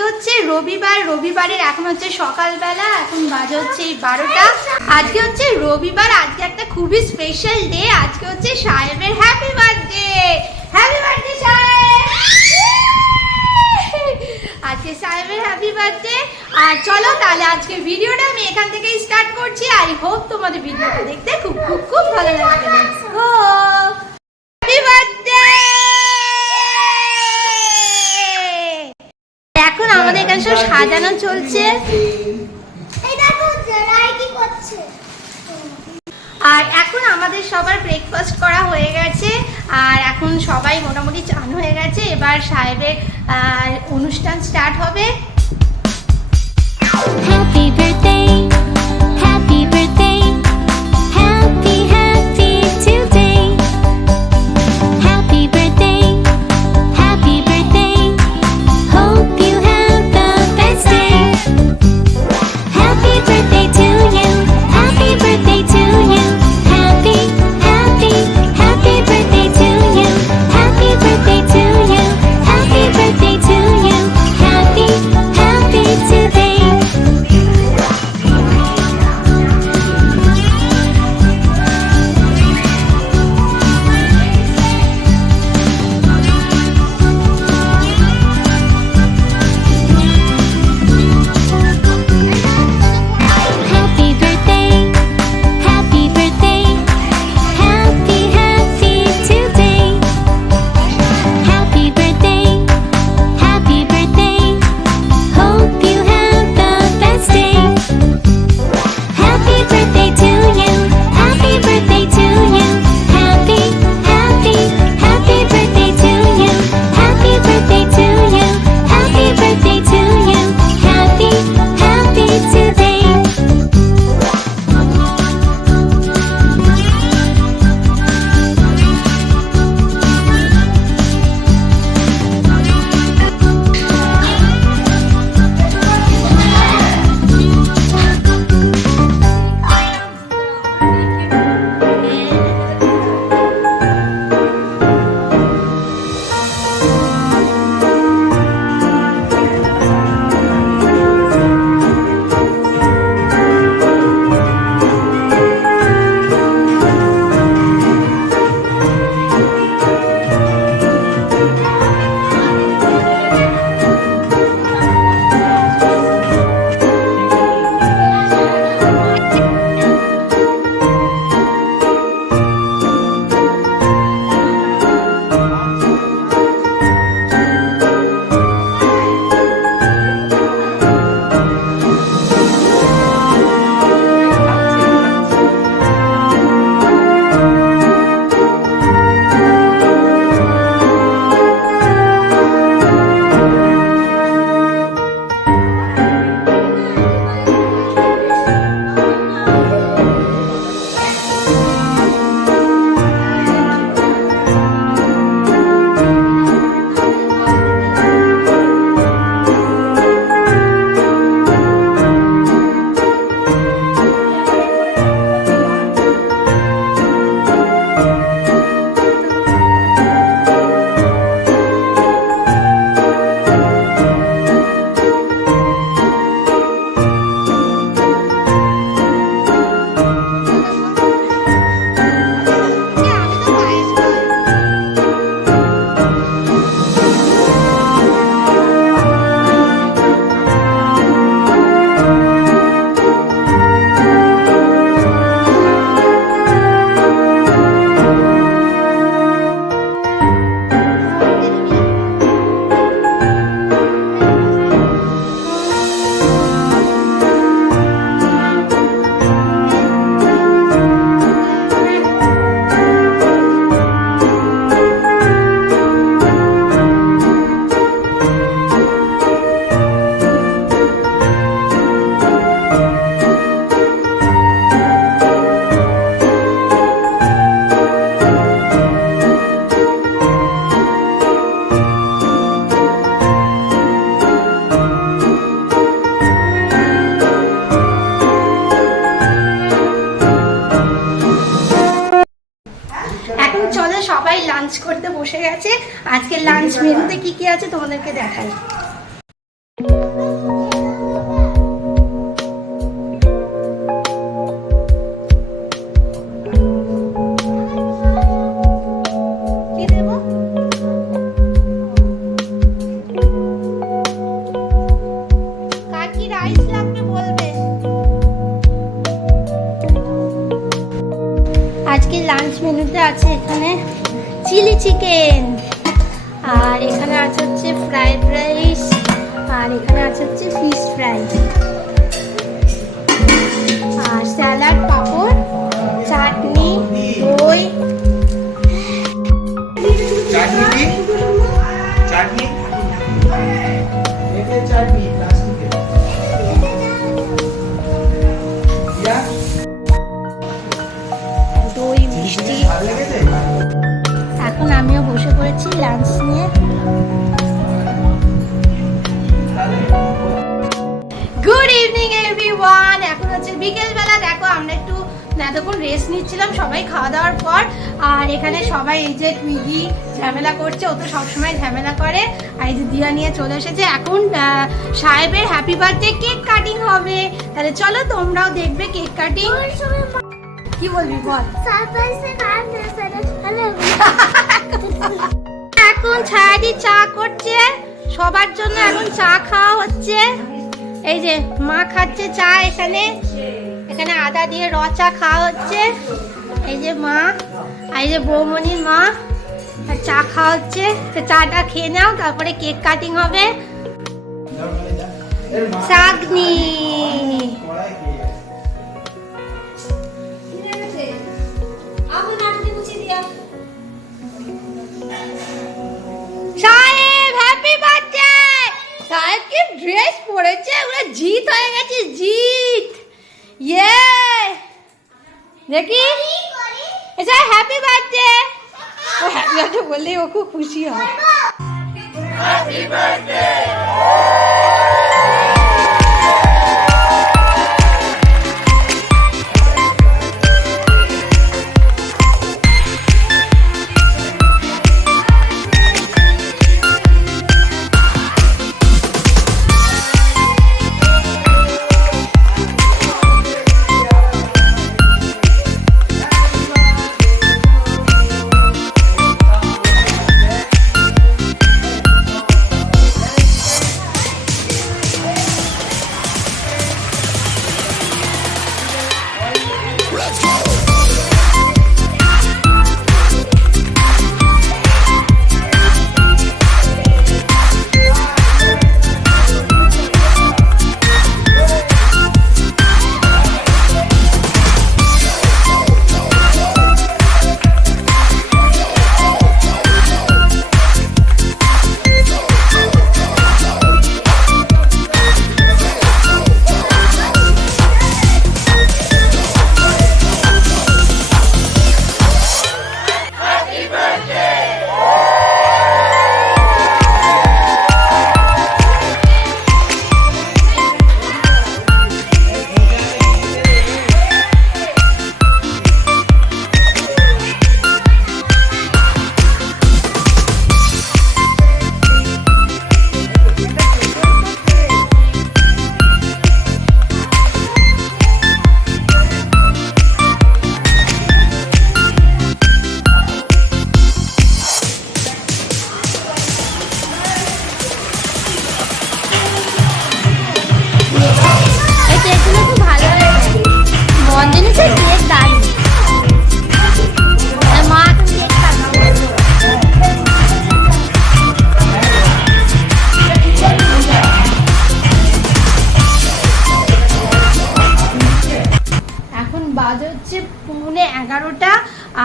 আজকে হচ্ছে রবিবার, রবিবারের এখন হচ্ছে সকালবেলা, এখন বাজে হচ্ছে 12টা। আজকে হচ্ছে রবিবার, আজকে একটা খুবই স্পেশাল ডে। আজকে হচ্ছে সাহেবের হ্যাপি বার্থডে। হ্যাপি বার্থডে সাহেব, আজকে সাহেবের হ্যাপি বার্থডে। আর চলো তাহলে আজকে ভিডিওটা আমি এখান থেকেই স্টার্ট করছি। আই হোপ তোমাদের ভিডিওটা দেখতে খুব খুব খুব ভালো লাগবে। Let's go. Happy birthday. এখন আমাদের এখানে সব সাজানো চলছে। আর এখন আমাদের সবার ব্রেকফাস্ট করা হয়ে গেছে, আর এখন সবাই মোটামুটি চান হয়ে গেছে। এবার সাহেবের অনুষ্ঠান স্টার্ট হবে। Happy birthday, happy birthday, happy today. Happy birthday, hope you have the best day. Happy birthday to you, happy birthday to you. Happy birthday to you, happy birthday to you, happy birthday to you. Happy today. Happy birthday, happy birthday, happy today. Happy birthday, hope you have the best day. Happy birthday to you, happy birthday to you. Happy birthday to you, happy birthday to you, happy birthday to you. Happy today. সবাই lunch করতে বসে গেছে। আজকে lunch মেনুতে কি কি আছে তোমাদেরকে দেখাই। মেনুতে আছে এখানে চিলি চিকেন, আর এখানে আছে হচ্ছে ফ্রাইড রাইস, আর এখানে আছে হচ্ছে ফিশ ফ্রাই, আর স্যালাড, পাঁপড়, চাটনি, দই। চাটনি চাটনি এটা চাটনি প্লাস্টিকে ইয়া দই, মিষ্টি। ভালো লেগেছে? এখন আমিও বসে পড়েছি লাঞ্চ নিয়ে। গুড ইভিনিং এভরিওয়ান, এখন হচ্ছে বিকেলবেলা। দেখো আমরা একটু এতক্ষণ রেস্ট নিচ্ছিলাম সবাই খাওয়া দাওয়ার পর, আর এখানে সবাই এই যে টুইগি ঝামেলা করছে, ও তো সবসময় ঝামেলা করে। আর এই যে দিয়া নিয়ে চলে এসেছে। এখন সাহেবের হ্যাপি বার্থডে কেক কাটিং হবে, তাহলে চলো তোমরাও দেখবে কেক কাটিং। কি বলবি বল? এখন ছায়াদি চা করছে সবার জন্য, এখন চা খাওয়া হচ্ছে। এই যে মা খাচ্ছে চা, এখানে এখানে আদা দিয়ে র চা খাওয়া হচ্ছে। এই যে মা, আর এই যে বৌমনির মা, আর চা খাওয়া হচ্ছে। তো চাটা খেয়ে নাও, তারপরে কেক কাটিং হবে। চাটনি সাহেব হ্যাপি বার্থডে। সাহেব কি ড্রেস পরেছে, ওরা জিত হয়ে গেছে, জিত। ইয়ে দেখি এটা হ্যাপি বার্থডে। ও হ্যাপি বার্থডে বললেই ও খুব খুশি হয়। Happy birthday.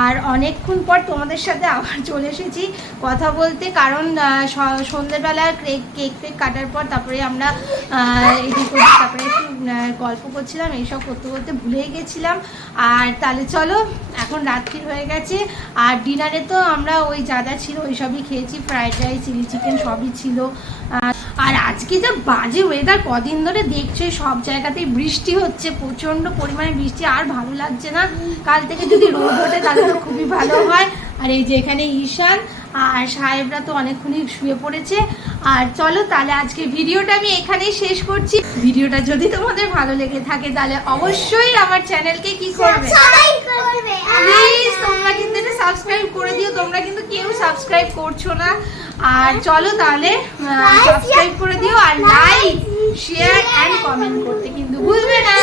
আর অনেকক্ষণ পর তোমাদের সাথে আবার চলে এসেছি কথা বলতে, কারণ সন্ধ্যেবেলা কেক কাটার পর তারপরে আমরা তারপরে একটু গল্প করছিলাম, এইসব করতে করতে ভুলেই গেছিলাম। আর তাহলে চলো, এখন রাত্রি হয়ে গেছে। আর ডিনারে তো আমরা ওই যা যা ছিল ওই সবই খেয়েছি, ফ্রাইড রাইস, চিলি চিকেন সবই ছিল। আর আজকে যা বাজে ওয়েদার, কদিন ধরে দেখছো সব জায়গাতেই বৃষ্টি হচ্ছে, প্রচণ্ড পরিমাণে বৃষ্টি, আর ভালো লাগছে না। কাল থেকে যদি রোদ ওঠে তাহলে তো খুবই ভালো হয়। আর এই যে এখানে ঈশান আর সাহেবরা তো অনেকক্ষণই শুয়ে পড়েছে। আর চলো তাহলে আজকে ভিডিওটা আমি এখানেই শেষ করছি। ভিডিওটা যদি তোমাদের ভালো লেগে থাকে তাহলে অবশ্যই আমার চ্যানেলকে কি করবে, প্লিজ তোমরা কিন্তু এটা সাবস্ক্রাইব করে দিও। তোমরা কিন্তু কেউ সাবস্ক্রাইব করছো না। আর চলো তাহলে সাবস্ক্রাইব করে দিও, আর লাইক, শেয়ার এন্ড কমেন্ট করতে কিন্তু ভুলবে না।